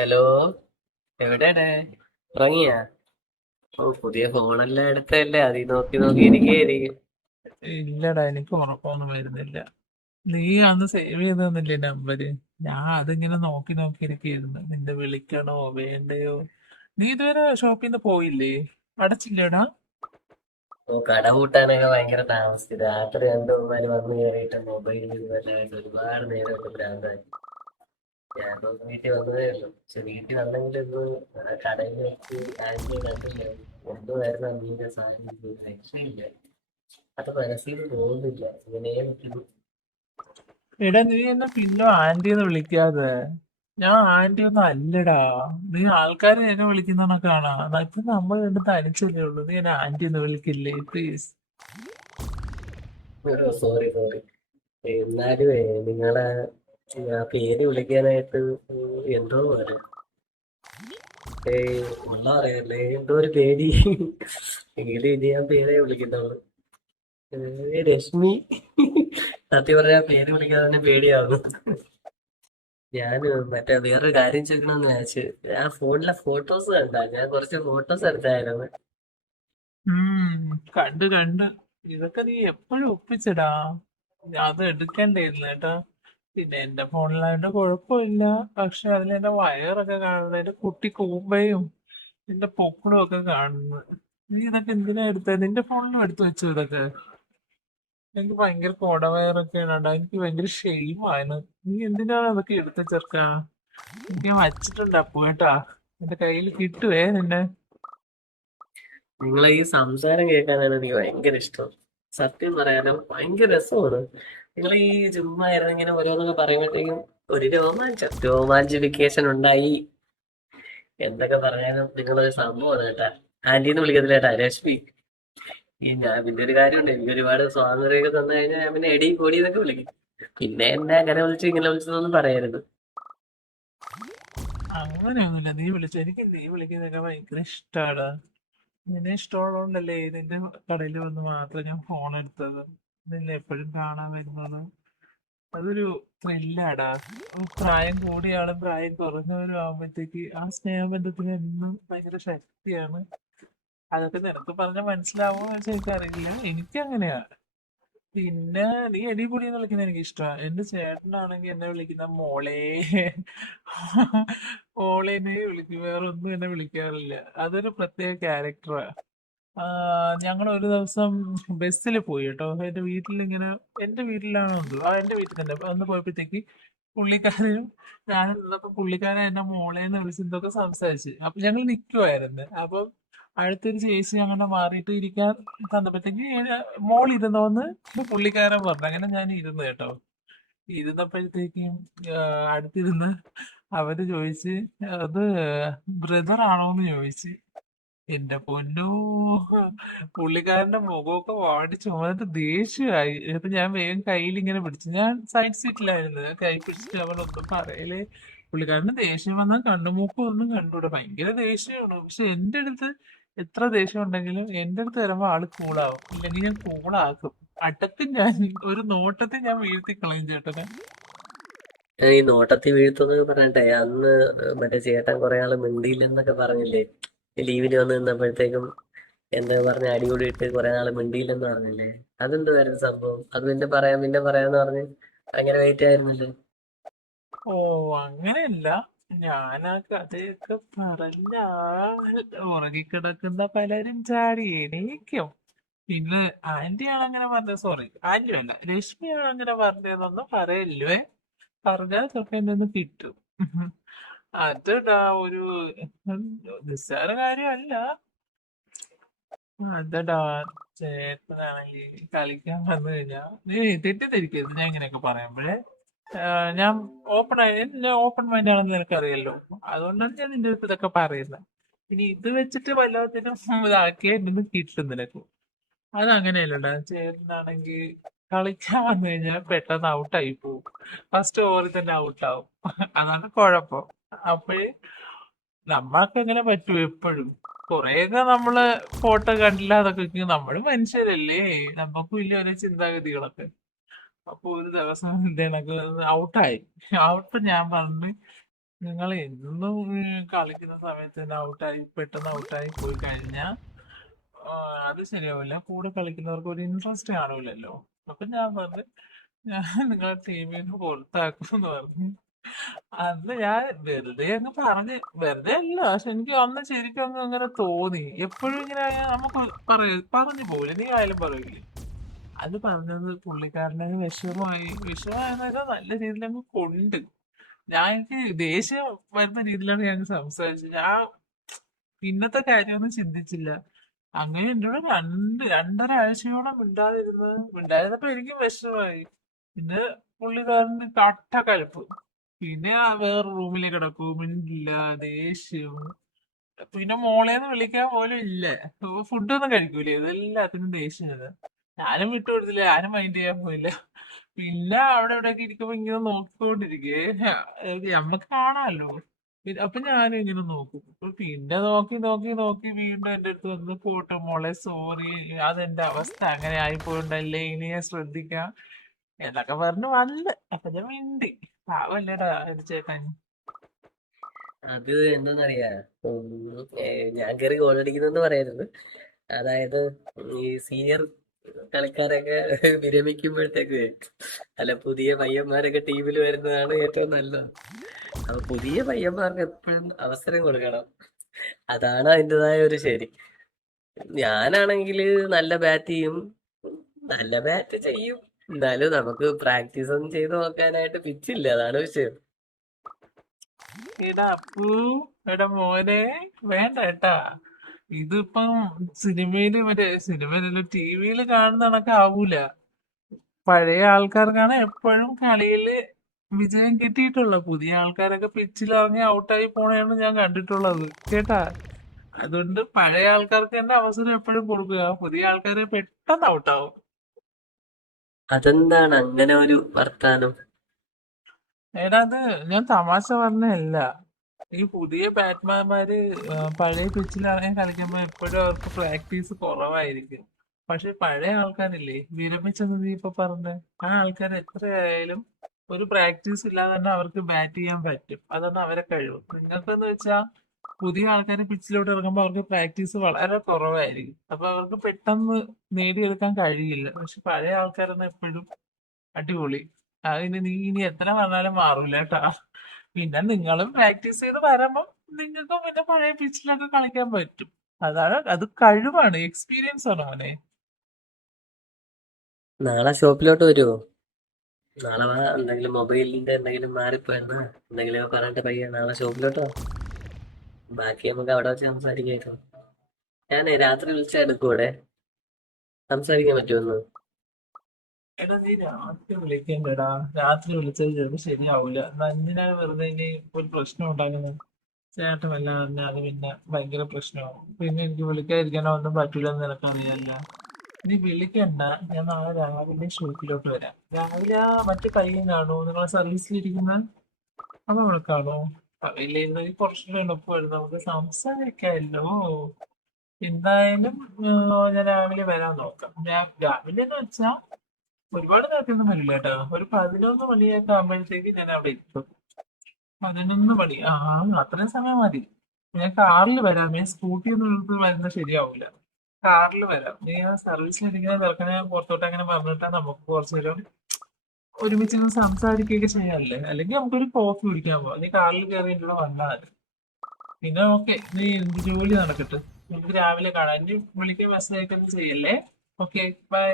Hello. എവിടെയാണ്? ഉറങ്ങിയാ? ഓ, പുതിയ ഫോണെല്ലാം എടുത്തല്ലേ, അതിൽ നോക്കി നോക്കി ഇരിക്കുകയായിരിക്കും. ഇല്ലടാ, എനിക്ക് ഉറക്കമൊന്നും വരുന്നില്ല. നീ അന്ന് സേവ് ചെയ്ത് തന്നില്ലേ നമ്പര്? ഞാൻ അതിങ്ങനെ നോക്കി നോക്കി ഇരിക്കുകയായിരുന്നു, നിന്റെ വിളിക്കണോ വേണ്ടയോ. നീ ഇതുവരെ ഷോപ്പിൽ നിന്ന് പോയില്ലേ? അടച്ചില്ലേടാ? ഓ, കട പൂട്ടാനൊക്കെ ഭയങ്കര താമസിച്ചു. രാത്രി രണ്ടുമാര് വന്നു കയറിയിട്ട് മൊബൈലിൽ ഇതുവരെയായിട്ട് ഒരുപാട് നേരമായിട്ട് ഭ്രാന്തായി. ഞാനിപ്പോ വീട്ടിൽ വന്നതേ ഉള്ളൂ. പക്ഷെ വീട്ടിൽ വന്നെങ്കിൽ ഇന്ന് കടയിൽ വെച്ച് ആന്റി കണ്ടില്ല. കൊണ്ടുവരുന്ന അമ്മീന്റെ സാധനം ഒരു രക്ഷയില്ല. അത് മനസ്സിൽ പോകുന്നില്ല, ഇങ്ങനെ നിൽക്കുന്നു. എടാ, നീ എന്നെ പിന്നെ ആന്റി എന്ന് വിളിക്കാതെ. ഞാൻ ആന്റി ഒന്നും അല്ലടാ. നീ ആൾക്കാരെ എന്നെ വിളിക്കുന്ന കാണാം. ഇപ്പൊ നമ്മൾ രണ്ട് തനിച്ചല്ലേ ഉള്ളൂ, നീ എന്നെ ആന്റി എന്ന് വിളിക്കില്ലേ പ്ലീസ്? Sorry sorry. എന്നാലും നിങ്ങളെ ആ പേര് വിളിക്കാനായിട്ട് എന്തോ പോലെ. ഉള്ള അറിയല്ലേ, എന്തോ ഒരു പേടി. എങ്കിലും ഇത് ഞാൻ പേരെ വിളിക്കുന്നുള്ളു. രശ്മി. സത്യം പറഞ്ഞ പേര് വിളിക്കാതെ തന്നെ പേടിയാവുന്നു. ഞാൻ മറ്റേ വേറൊരു കാര്യം ചോദിക്കണമെന്ന് വിചാരിച്ചു. ആ ഫോണിലെ ഫോട്ടോസ് കണ്ടാ? ഞാൻ കുറച്ച് ഫോട്ടോസ് എടുത്തായിരുന്നു. കണ്ട് കണ്ട്. ഇതൊക്കെ നീ എപ്പോഴും ഒപ്പിച്ചടാ. അത് എടുക്കണ്ടേന്ന് കേട്ടാ. പിന്നെ എന്റെ ഫോണിലായിട്ട് കുഴപ്പമില്ല. പക്ഷെ അതിൽ എന്റെ വയറൊക്കെ കാണുന്നു, എന്റെ കുട്ടി കൂമ്പയും എന്റെ പൊക്കിളും ഒക്കെ കാണുന്നു. നീ ഇതൊക്കെ എന്തിനാ എടുത്തത്? നിന്റെ ഫോണിലും എടുത്തു വെച്ചു ഇതൊക്കെ? എനിക്ക് ഭയങ്കര കോടവയറൊക്കെയാണ് കേട്ടാ. എനിക്ക് ഭയങ്കര ഷെയിമാണ്. നീ എന്തിനാണ് അതൊക്കെ എടുത്ത ചെറുക്കാ? എനിക്ക് ഞാൻ വച്ചിട്ടുണ്ട് അപ്പു കേട്ടാ. എന്റെ കയ്യിൽ കിട്ടുവേ നിന്നെ. നിങ്ങളെ ഈ സംസാരം കേൾക്കാനാണ് എനിക്ക് ഭയങ്കര ഇഷ്ടം. സത്യം പറയാനോ ഭയങ്കര രസമാണ്. നിങ്ങൾ ഈ ചുമ്മാ ഇരുന്ന് ഇങ്ങനെ ഓരോന്നൊക്കെ പറയുമ്പോഴത്തേക്കും ഒരു രോമാഞ്ചിഫിക്കേഷൻ ഉണ്ടായി. എന്തൊക്കെ പറയാനും നിങ്ങളൊരു സംഭവമാണ് കേട്ടാ. ആന്റിന്ന് വിളിക്കത്തില്ല കേട്ടാ, രശ്മി. ഈ ഞാൻ പിന്നെ ഒരു കാര്യമുണ്ട്, എനിക്ക് ഒരുപാട് സ്വാതന്ത്ര്യമൊക്കെ തന്നു കഴിഞ്ഞാൽ ഞാൻ പിന്നെ എടി പൊടി എന്നൊക്കെ വിളിക്കും. പിന്നെ എന്നെ അങ്ങനെ വിളിച്ചു ഇങ്ങനെ വിളിച്ചതൊന്നും പറയരുത്. അങ്ങനെയൊന്നുമില്ല. നീ വിളിച്ചു, എനിക്ക് നീ വിളിക്കുന്നതൊക്കെ ഭയങ്കര ഇഷ്ടമാണ്. നിന്നെ ഇഷ്ടമുള്ളതുകൊണ്ടല്ലേ നിന്റെ കടയിൽ വന്ന് മാത്രം ഞാൻ ഫോൺ എടുത്തത്, നിന്നെ എപ്പോഴും കാണാൻ വരുന്നത്. അതൊരു ത്രില്ലാടാ. പ്രായം കൂടിയ ആളും പ്രായം കുറഞ്ഞവരും ആകുമ്പോഴത്തേക്ക് ആ സ്നേഹബന്ധത്തിന് എന്നും ഭയങ്കര ശക്തിയാണ്. അതൊക്കെ നിനക്ക് പറഞ്ഞാൽ മനസ്സിലാവുമോ എന്ന് വെച്ചാൽ എനിക്കറിയില്ല, എനിക്ക് അങ്ങനെയാ. പിന്നെ നീ എടിപൊടി എന്ന് വിളിക്കുന്നത് എനിക്ക് ഇഷ്ടമാണ്. എന്റെ ചേട്ടനാണെങ്കിൽ എന്നെ വിളിക്കുന്ന മോളെ. മോളേനെ വിളിക്കും, വേറെ ഒന്നും എന്നെ വിളിക്കാറില്ല. അതൊരു പ്രത്യേക ക്യാരക്ടറാ. ഞങ്ങൾ ഒരു ദിവസം ബസ്സിൽ പോയി കേട്ടോ. എന്റെ വീട്ടിലിങ്ങനെ, എന്റെ വീട്ടിലാണ് വന്നത്. എന്റെ വീട്ടിൽ തന്നെ അന്ന് പോയപ്പോഴത്തേക്ക് പുള്ളിക്കാരനും ഞാനും നിന്നപ്പോ പുള്ളിക്കാരൻ എന്നെ മോളേന്ന് വിളിച്ച് എന്തൊക്കെ സംസാരിച്ച്. അപ്പൊ ഞങ്ങൾ നിൽക്കുമായിരുന്നു. അപ്പൊ അടുത്തൊരു ചേച്ചി അങ്ങനെ മാറിയിട്ട് ഇരിക്കാൻ തന്നപ്പോഴത്തേക്ക് മോൾ ഇരുന്നോന്ന് പുള്ളിക്കാരൻ പറഞ്ഞു. അങ്ങനെ ഞാൻ ഇരുന്നു കേട്ടോ. ഇരുന്നപ്പോഴത്തേക്കും അടുത്തിരുന്ന് അവര് ചോദിച്ച്, അത് ബ്രദർ ആണോന്ന് ചോദിച്ച്. എന്റെ പൊന്നോ, പുള്ളിക്കാരന്റെ മുഖമൊക്കെ വാടി ചുമന്നിട്ട് ദേഷ്യമായി. അപ്പൊ ഞാൻ വേഗം കയ്യിൽ ഇങ്ങനെ പിടിച്ചു. ഞാൻ സൈഡ് സീറ്റിലായിരുന്നു, ഞാൻ കൈ പിടിച്ചിട്ട് അവനൊന്നും പറയലേ. പുള്ളിക്കാരന് ദേഷ്യം വന്നാൽ കണ്ണുമൂക്കും ഒന്നും കണ്ടൂടെ, ഭയങ്കര ദേഷ്യമാണ്. പക്ഷെ എന്റെ അടുത്ത് എത്ര ദേഷ്യം ഉണ്ടെങ്കിലും എന്റെ അടുത്ത് വരുമ്പോ ആള് കൂളാവും, ഇല്ലെങ്കിൽ ഞാൻ കൂളാക്കും. അട്ടത്തിൽ ഞാൻ ഒരു നോട്ടത്തിൽ ഞാൻ വീഴ്ത്തി കളയും ചേട്ടനെ. ഈ നോട്ടത്തിൽ വീഴ്ത്തുന്നൊക്കെ പറഞ്ഞിട്ടെ, അന്ന് മറ്റേ ചേട്ടൻ കുറെ ആള് മിണ്ടിയില്ലെന്നൊക്കെ പറഞ്ഞില്ലേ? ലീവിന് വന്ന് നിന്നപ്പോഴത്തേക്കും എന്താ പറഞ്ഞ അടികൂടി ഇട്ട് കുറെ നാള് മിണ്ടിയില്ലെന്ന് പറഞ്ഞില്ലേ? അതെന്തുവായിരുന്നു സംഭവം? അത് പിന്നെ പറയാന്ന് പറഞ്ഞ് അങ്ങനെ വെയിറ്റ് ആയിരുന്നില്ലേ? ഓ, അങ്ങനെയല്ല. ഞാൻ ആ കഥയൊക്കെ പറഞ്ഞാൽ ഉറങ്ങിക്കിടക്കുന്ന പലരും ചാടി എണീക്കും. പിന്നെ ആന്റിയാണ് അങ്ങനെ പറഞ്ഞത്, സോറി ആന്റി അല്ല, രശ്മിയാണ് അങ്ങനെ പറഞ്ഞതെന്നൊന്നും പറയല്ലേ. പറഞ്ഞാൽ ചിലപ്പോ എന്നെ ഒന്ന് കിട്ടും. അതടാ ഒരു ഉം, നിസ്സാര കാര്യമല്ല. അതടാ, ചേട്ടനാണെങ്കിൽ കളിക്കാൻ വന്നു കഴിഞ്ഞാ നീ തെറ്റിദ്ധരിക്കരുത്. ഞാൻ ഇങ്ങനെയൊക്കെ പറയുമ്പോഴേ ഞാൻ ഞാൻ ഓപ്പൺ മൈൻഡ് ആണെന്ന് നിനക്കറിയല്ലോ. അതുകൊണ്ടാണ് ഞാൻ നിന്റെ അടുത്ത് ഇതൊക്കെ പറയുന്നത്. ഇനി ഇത് വെച്ചിട്ട് വല്ലതിനും ഇതാക്കിയാൽ എന്നെ കിട്ടും നിനക്ക്. അതങ്ങനെയല്ലടാ. ചേട്ടനാണെങ്കിൽ കളിക്കാൻ വന്നു കഴിഞ്ഞാൽ പെട്ടെന്ന് ഔട്ടായി പോകും. ഫസ്റ്റ് ഓവറിൽ തന്നെ ഔട്ടാവും. അതാണ് കുഴപ്പം. അപ്പോഴേ നമ്മൾക്ക് എങ്ങനെ പറ്റും എപ്പോഴും? കുറെയൊക്കെ നമ്മള് ഫോട്ടോ കണ്ടില്ല അതൊക്കെ നമ്മള് മനുഷ്യരല്ലേ, നമുക്കും ഇല്ല ഓരോ ചിന്താഗതികളൊക്കെ. അപ്പൊ ഒരു ദിവസം എന്റെ ഔട്ടായി. ഔട്ട് ഞാൻ പറഞ്ഞു, നിങ്ങൾ എന്നും കളിക്കുന്ന സമയത്ത് തന്നെ ഔട്ടായി പെട്ടെന്ന് ഔട്ടായി പോയി കഴിഞ്ഞാൽ അത് ശരിയാവില്ല. കൂടെ കളിക്കുന്നവർക്ക് ഒരു ഇൻട്രസ്റ്റ് കാണൂലല്ലോ. അപ്പൊ ഞാൻ പറഞ്ഞു ഞാൻ നിങ്ങളെ ടീമിൽ നിന്ന് പുറത്താക്കും എന്ന് പറഞ്ഞു. അന്ന് ഞാൻ വെറുതെ അങ്ങ് പറഞ്ഞ്, വെറുതെ അല്ല, പക്ഷെ എനിക്ക് അന്ന് ശരിക്കും അങ്ങ് അങ്ങനെ തോന്നി. എപ്പോഴും ഇങ്ങനെ ആയാൽ നമുക്ക് പറഞ്ഞു പോകില്ല, നീ ആയാലും പറയില്ലേ. അത് പറഞ്ഞത് പുള്ളിക്കാരനെ വിഷമമായെന്ന് വെച്ചാൽ നല്ല രീതിയിൽ അങ്ങ് കൊണ്ട് എനിക്ക് ദേഷ്യം വരുന്ന രീതിയിലാണ് ഞാൻ സംസാരിച്ചത്. ഞാൻ പിന്നത്തെ കാര്യമൊന്നും ചിന്തിച്ചില്ല. അങ്ങനെ എന്നോട് രണ്ടര ആഴ്ചയോളം മിണ്ടാതിരുന്നപ്പോ എനിക്ക് വിഷമമായി. പിന്നെ പുള്ളിക്കാരന് കട്ട കഴുപ്പ്. പിന്നെ വേറെ റൂമിൽ കിടക്കും, മിണ്ടില്ല, ദേഷ്യം. പിന്നെ മോളേന്ന് വിളിക്കാൻ പോലും ഇല്ല. ഫുഡൊന്നും കഴിക്കൂലേ, ഇതെല്ലാത്തിനും ദേഷ്യം. ഞാനും വിട്ടുകൊടുത്തില്ല, ഞാനും മൈൻഡ് ചെയ്യാൻ പോയില്ല. പിന്നെ അവിടെ ഇവിടെയൊക്കെ ഇരിക്കുമ്പോ ഇങ്ങനെ നോക്കിക്കൊണ്ടിരിക്കേ, നമ്മക്ക് കാണാമല്ലോ. അപ്പൊ ഞാനും ഇങ്ങനെ നോക്കും. പിന്നെ നോക്കി നോക്കി നോക്കി വീണ്ടും എന്റെ അടുത്ത് വന്ന് പോട്ടെ മോളെ, സോറി, അതെന്റെ അവസ്ഥ അങ്ങനെ ആയിപ്പോയിണ്ടല്ലേ, ഇനി ഞാൻ ശ്രദ്ധിക്കാം എന്നൊക്കെ പറഞ്ഞു വന്ന്. അപ്പൊ ഞാൻ മിണ്ടി. പാവല്ലേടാ ഒരു ചേട്ടൻ. അത് എന്താന്നറിയാ, ഉം, ഞാൻ കയറി ഗോൾ അടിക്കുന്നെന്ന് പറയരുത്. അതായത് ഈ സീനിയർ കളിക്കാരൊക്കെ വിരമിക്കുമ്പോഴത്തേക്ക് അല്ല പുതിയ പയ്യന്മാരൊക്കെ ടീമിൽ വരുന്നതാണ് ഏറ്റവും നല്ലത്. അപ്പൊ പുതിയ പയ്യന്മാർക്ക് എപ്പോഴും അവസരം കൊടുക്കണം. അതാണ് അതിൻ്റെതായ ഒരു ശരി. ഞാനാണെങ്കിൽ നല്ല ബാറ്റ് ചെയ്യും, നല്ല ബാറ്റ് ചെയ്യും. എന്നാലും നമുക്ക് പ്രാക്ടീസ് ഒന്നും ചെയ്ത് നോക്കാനായിട്ട് പിച്ചില്ല, അതാണ് വിഷയം. എടാ അപ്പു, എടാ മോനെ, വേണ്ട കേട്ടാ. ഇതിപ്പം സിനിമയിലല്ല, ടിവിയിൽ കാണുന്ന കണക്ക് ആവൂല. പഴയ ആൾക്കാർക്കാണ് എപ്പോഴും കളിയില് വിജയം കിട്ടിയിട്ടുള്ളത്. പുതിയ ആൾക്കാരൊക്കെ പിച്ചിൽ ഇറങ്ങി ഔട്ടായി പോണെയാണ് ഞാൻ കണ്ടിട്ടുള്ളത് കേട്ടാ. അതുകൊണ്ട് പഴയ ആൾക്കാർക്ക് തന്നെ അവസരം എപ്പോഴും കൊടുക്കുക, പുതിയ ആൾക്കാര് പെട്ടെന്ന് ഔട്ടാവും. അതെന്താണ് അങ്ങനെ ഒരു വർത്താനം? എടാ അത് ഞാൻ തമാശ പറഞ്ഞല്ല. ഈ പുതിയ ബാറ്റ്മാൻമാര് പഴയ പിച്ചിലിറങ്ങി കളിക്കുമ്പോ എപ്പോഴും അവർക്ക് പ്രാക്ടീസ് കുറവായിരിക്കും. പക്ഷെ പഴയ ആൾക്കാരില്ലേ, വിരമിച്ചെന്ന് നീ ഇപ്പൊ പറഞ്ഞ ആ ആൾക്കാർ എത്രയായാലും ഒരു പ്രാക്ടീസ് ഇല്ലാതെ തന്നെ അവർക്ക് ബാറ്റ് ചെയ്യാൻ പറ്റും. അതാണ് അവരെ കഴിവ്. നിങ്ങൾക്കെന്ന് വെച്ചാ പുതിയ ആൾക്കാർ പിച്ചിലോട്ട് ഇറങ്ങുമ്പോൾ അവർക്ക് പ്രാക്ടീസ് വളരെ കുറവായിരിക്കും. അപ്പൊ അവർക്ക് പെട്ടെന്ന് നേടിയെടുക്കാൻ കഴിയില്ല. പക്ഷെ പഴയ ആൾക്കാരെന്ന് എപ്പോഴും അടിപൊളി. അതിന് നീ ഇനി എത്ര പറഞ്ഞാലും മാറൂല കേട്ടാ. പിന്നെ നിങ്ങളും പ്രാക്ടീസ് ചെയ്ത് വരുമ്പോ നിങ്ങൾക്കും പിന്നെ പഴയ പിച്ചിലൊക്കെ കളിക്കാൻ പറ്റും. അത് കഴിവാണ്, എക്സ്പീരിയൻസ് ആണ് മോനെ. നാളെ ഷോപ്പിലോട്ട് വരുമോ? നാളെ വാ, എന്തെങ്കിലും മൊബൈലിന്റെ എന്തെങ്കിലും മാറിപ്പോയെന്നാ എന്തെങ്കിലും പറഞ്ഞിട്ട് പയ്യ നാളെ ഷോപ്പിലോട്ട് വാ. ബാക്കി നമുക്ക് അവിടെ വെച്ച് സംസാരിക്കായിരുന്നു. ഞാനേ രാത്രി വിളിച്ചാൽ എടുക്കൂടെ, സംസാരിക്കാൻ പറ്റുമെന്ന്? എടാ നീ രാത്രി വിളിക്കണ്ടടാ. രാത്രി വിളിച്ചത് ചിലപ്പോ ശരിയാവൂല. എന്നാ എന്തിനാണ് വെറുതെ ഇനി ഒരു പ്രശ്നം ഉണ്ടാകുന്നത്? ചേട്ടൻ വല്ല പറഞ്ഞാൽ അത് പിന്നെ ഭയങ്കര പ്രശ്നമാവും. പിന്നെ എനിക്ക് വിളിക്കാതിരിക്കാനോ ഒന്നും പറ്റൂലെന്ന് നിനക്കറിയാല്ല. നീ വിളിക്കണ്ട. ഞാൻ നാളെ രാവിലെ ഷോപ്പിലോട്ട് വരാം. രാവിലെ ആ മറ്റു പയ്യൻ കാണോ നിങ്ങളെ സർവീസിലിരിക്കുന്ന? അവ വിളിക്കാണോ? പറയില്ലായിരുന്നു കുറച്ചുകൂടെ എളുപ്പമായിരുന്നു, നമുക്ക് സംസാരിക്കാമല്ലോ. എന്തായാലും ഞാൻ രാവിലെ വരാൻ നോക്കാം. ഞാൻ രാവിലെ എന്ന് വെച്ചാ ഒരുപാട് നേരത്തൊന്നും വരില്ല കേട്ടോ. ഒരു 11 മണിയൊക്കെ ആകുമ്പോഴത്തേക്ക് ഞാൻ അവിടെ എത്തും. 11 മണി, അത്രയും സമയം മതി. ഞാൻ കാറിൽ വരാം. ഞാൻ സ്കൂട്ടി ഒന്നും എടുത്ത് വരുന്നത് ശരിയാവില്ല. കാറിൽ വരാം. നീ ആ സർവീസിലിരിക്കുന്ന ചെറുക്കനെ പുറത്തോട്ട് അങ്ങനെ പറഞ്ഞിട്ടാ നമുക്ക് കുറച്ചു നേരം ഒരുമിച്ച് നിന്ന് സംസാരിക്കുകയൊക്കെ ചെയ്യാനല്ലേ. അല്ലെങ്കിൽ നമുക്കൊരു കോഫി കുടിക്കാൻ പോവാം. നീ കാറിൽ കയറി എൻ്റെ കൂടെ വന്നാൽ മതി. പിന്നെ ഓക്കെ, നീ എന്ത് ജോലി നടക്കട്ടെ. നമുക്ക് രാവിലെ കാണാം. ഇനി വിളിക്കാൻ മെസ്സേജ് അയക്കൊന്നും ചെയ്യല്ലേ. Okay, by.